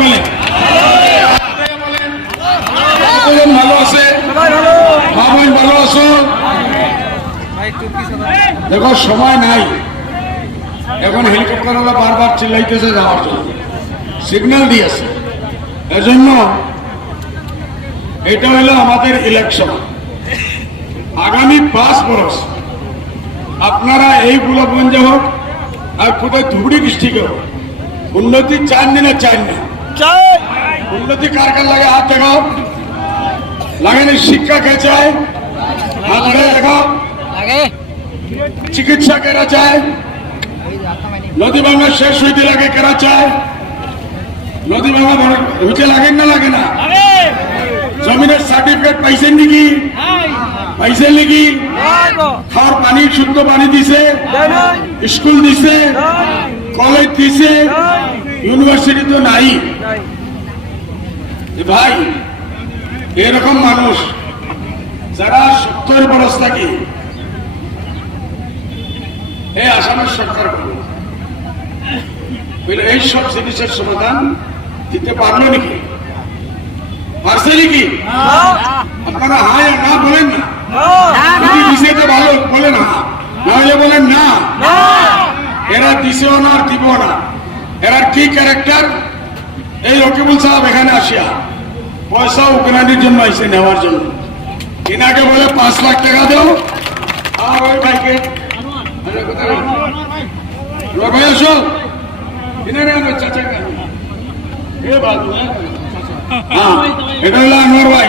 বলে ভালো আছে, মা বোন ভালো আছো? দেখো সময় নাই, এখন হেলিকপ্টার ওরা বারবার চিল্লাইতেছে যাওয়ার জন্য, সিগন্যাল দিয়েছে। এজন্য এটা হলো আমাদের ইলেকশন, আগামী 5 বছর আপনারা এই গোলাপগঞ্জে হোক আর কোথায় ধুবড়ি ডিস্ট্রিক্টে হোক উন্নতি চান না, চান না? উন্নতি কার কার লাগে হাত দেখাও। লাগেনি? শিক্ষা কে চায়? হাত দেখাও। চিকিৎসা কেরা চায়? নদী ভাঙা শেষ হইতে লাগে কেরা চায়? নদী ভাঙা হইতে লাগেন না, লাগে না? জমিনের সার্টিফিকেট পাইছেন নাকি? পাইছেন নাকি? খাওয়ার পানি, শুদ্ধ পানি দিছে, স্কুল দিছে, কলেজ দিছে, ইউনিভার্সিটি তো নাই। ভাই এরকম মানুষ যারা 70 বছর থাকে এই আসামের সরকার এই সব জিনিসের সমাধান দিতে পারলো নাকি? পারছে নাকি? আপনারা হ্যাঁ না বলেন না, যদি দিছে ভালো বলেন হ্যাঁ, না হলে বলেন না। এরা দিছেও না, দিব না। এরা কি ক্যারেক্টার? এই রকিবুল সাহেব এখানে আসিয়া পয়সা উকরানির জন্য আইসে, নেওয়ার জন্য। এনাকে বলে 5 লাখ টাকা দাও, আর ওই ভাইকে ভাই আসো, এটা হলো আনোয়ার ভাই।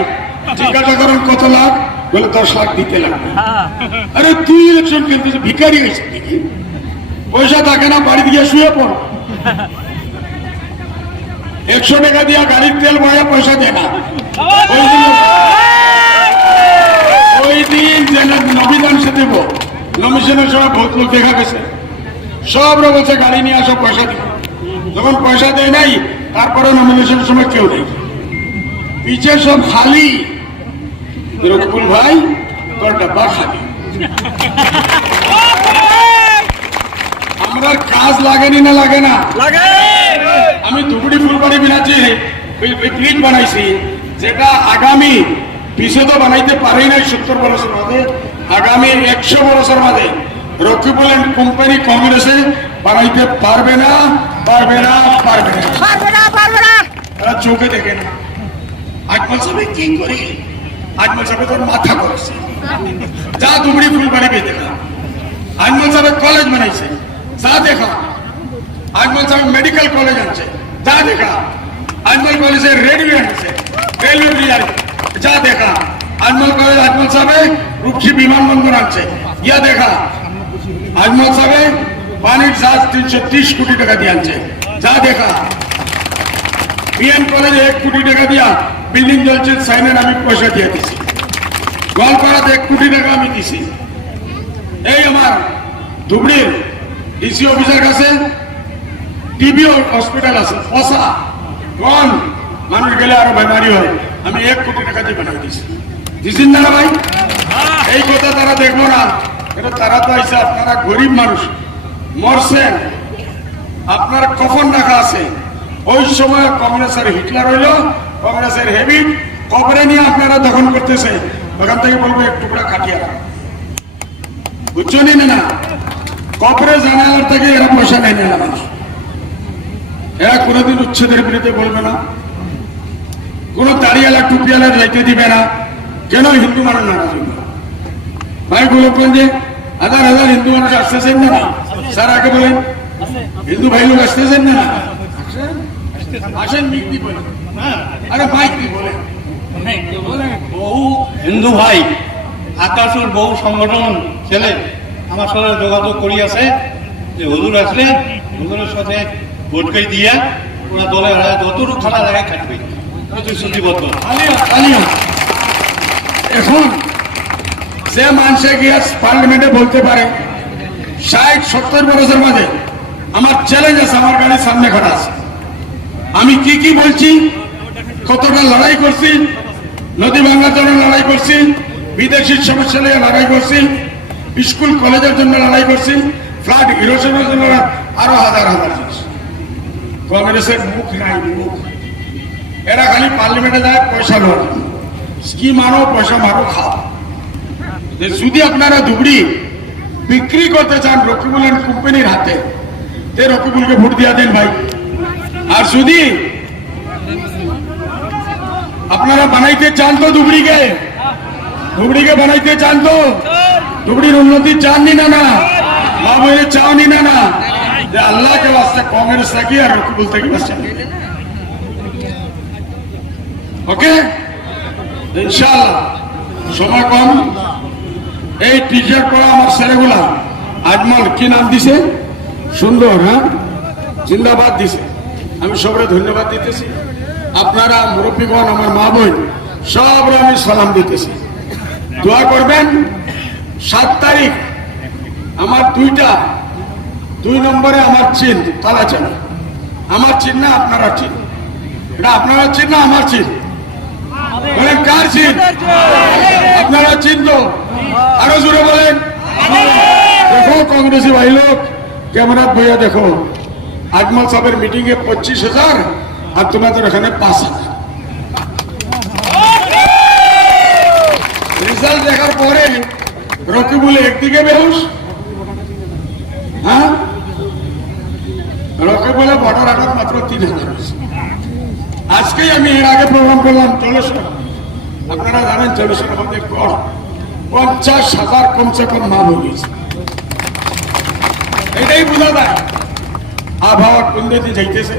জিজ্ঞাসা করেন কত লাখ, বলে 10 লাখ দিতে লাগবে। আরে তুই ইলেকশন খেলতেছে, ভিখারি হয়েছে নাকি? পয়সা থাকে না, বাড়ি দিয়ে শুয়ে পড়। 100 টাকা দিয়া গাড়ির তেল ভরা পয়সা দেয় না। ওই দিন নবীদাংশে দেব, নমিশনের সময় বহুত লোক দেখা গেছে, সব বলছে গাড়ি নিয়ে আসো, পয়সা দিব। যখন পয়সা দেয় নাই, তারপরে নমিনেশনের সময় কেউ নেই, পিছে সব খালি। রকিবুল ভাই তোর ডাব্বা খালি। আমরা কাজ লাগেনি না, লাগে না? আমি ধুবড়ি ফুলবাড়ি বিনাচে ব্রিজ বানাইছি, যেটা আগামী পিছে তো বানাইতে পারি নাই 70 বছর মাঝে, আগামী 100 বছর মাঝে রকিবুল এন্ড কোম্পানি কংগ্রেসে বানাইতে পারবে না, পারবে না, পারবে না, পারবে না। তারা চোখে দেখে না। আজমল সাহেব কি করে? আজমল সাহেব তোর মাথা করেছে, যা ধুবড়ি ফুলবাড়ি বে দেখা। আজমল সাহেব কলেজ বানাইছে, যা দেখা। আজমল সাহেব মেডিকেল কলেজ আনছে, যা দেখা। আজমল কলেজে রেলওয়ে আনছে, রেলওয়ে ব্রিজ, যা দেখা। আজমল কলেজ, আজমল সাহেব রূপসী বিমানবন্দর আনছে, ইয়া দেখা। আজমল সাহেব পানির জাহাজ 330 কোটি টাকা দিয়ে আনছে, যা দেখা। বিএন কলেজে 1 কোটি টাকা দিয়া বিল্ডিং চলছে, সাইনের আমি পয়সা দিয়ে দিছি। গোয়ালপাড়াতে 1 কোটি টাকা আমি দিছি। এই আমার ধুবড়ির ডিসি অফিসার কাছে টিবি হসপিটাল আছে, পয়সা কোন মানুষ গেলে আরো বেমারি হয়, আমি 1 কোটি টাকা দিয়ে বানাই দিছি। দিচ্ছেন না ভাই? এই কথা তারা দেখবো না, এটা তারা তো আইসা, আপনারা গরিব মানুষ মরছেন, আপনার কফন রাখা আছে। ওই সময় কংগ্রেসের হিটলার হইল, কংগ্রেসের হেভি কবরে নিয়ে আপনারা দখল করতেছে, ওখান থেকে বলবো 1 টুকরা কাটিয়ে রাখ। বুঝছেন না? কবরে জানালার থেকে এরা পয়সা নেয় না মানুষ। এরা কোনোদিন উচ্ছেদের বিরুদ্ধে বলবে না, কোন দাড়িওয়ালা টুপিওয়ালা যাইতে দিবে না। কেন? হিন্দু মানুষ নারাজ হইল। ভাই গোলকগঞ্জে 1000 হিন্দু মানুষ আসতেছেন না? স্যার আগে বলেন, হিন্দু ভাই লোক আসতেছেন না? আসেন, মিক্তি বলেন। আরে ভাই কি বলেন? বহু হিন্দু ভাই আকাশের বহু সংগঠন ছেলে আমার সাথে যোগাযোগ করি আছে যে হুজুর আসলে হুজুরের সাথে ভোটকাই দিয়ে ওরা দলে যতটুকু খানা জায়গায় কাটবে প্রতিশ্রুতিবদ্ধ। এখন যে মানুষে গিয়ে পার্লামেন্টে বলতে পারে 60-70 বছরের মাঝে আমার চ্যালেঞ্জ আছে, আমার গাড়ির সামনে খাড়া আছে, আমি কি কি বলছি, কতটা লড়াই করছি, নদী ভাঙার জন্য লড়াই করছি, বিদেশির সমস্যা নিয়ে লড়াই করছি, স্কুল কলেজের জন্য লড়াই করছি, ফ্লাড ইরোশনের জন্য আরো হাজার জিনিস। কংগ্রেসের মুখ নাই, মুখ এরা খালি পার্লামেন্টে যায় পয়সা লোক স্কিম আনো পয়সা মারো খাও যদি আপনারা ধুবড়ি বিক্রি করতে চান রকিবুল এন্ড কোম্পানির হাতে তে রকিবুলকে ভোট দিয়া দেন ভাই আর যদি আপনারা বানাইতে চান তো ধুবড়িকে বানাইতে চান তো ধুবড়ির উন্নতি চাননি না না মা বইয়ের চাওনি না না যে আল্লাহকে বাঁচতে কংগ্রেস থাকি আর রকিবুল থেকে বাঁচছেন ওকে ইনশাআল্লাহ সময় কম এই টি শার্ট পরা আমার ছেলেগুলা আজমল কি নাম দিছে সুন্দর হ্যাঁ জিন্দাবাদ দিছে আমি সবরে ধন্যবাদ দিতেছি আপনারা মুরব্বীগণ আমার মা বোন সবরে আমি সালাম দিতেছি দোয়া করবেন 7 তারিখ আমার 2 নম্বরে আমার চিন তালা চালা আমার চিন না আপনারা চিন এটা আপনারা চিন না আমার চিন বলেন কার চিন আপনারা চিন তো আরো জোরে বলেন দেখো কংগ্রেসি ভাই লোক ক্যামেরা বইয়া দেখো আজমল সাহেবের মিটিং এ 25,000 আর তোমাদের এখানে 5,000 রেজাল্ট দেখার পরে রকিবুল একদিকে বেহুশ হ্যাঁ রকিবুলে ভোটার আঘাত মাত্র 3,000 আজকেই আমি এর আগে প্রোগ্রাম করলাম 400 আপনারা জানেন 400 মধ্যে কর 50,000 কমসে কম মা বলিয়েছে এটাই বোঝা যায় আবহাওয়া কোন দিকে যাইতেছে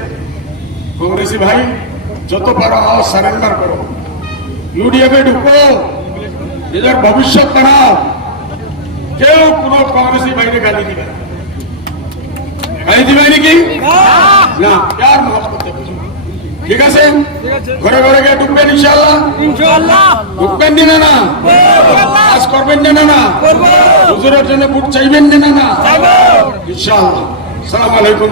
কংগ্রেসি ভাই যত পারো আও সারেন্ডার করো ইউডিএফে ঢুকো এদের ভবিষ্যৎ বানাও কেউ কোন কংগ্রেসি ভাইকে গালি দিবে নাকি না প্যার মহব্বত ঠিক আছে ঘরে ঘরে গিয়ে ঢুকবেন ইনশাআল্লাহ ঢুকবেন দিনে না কাজ করবেন দিনে না হুজুরের জন্য ভোট চাইবেন দিনে না ইনশাআল্লাহ আসসালামু আলাইকুম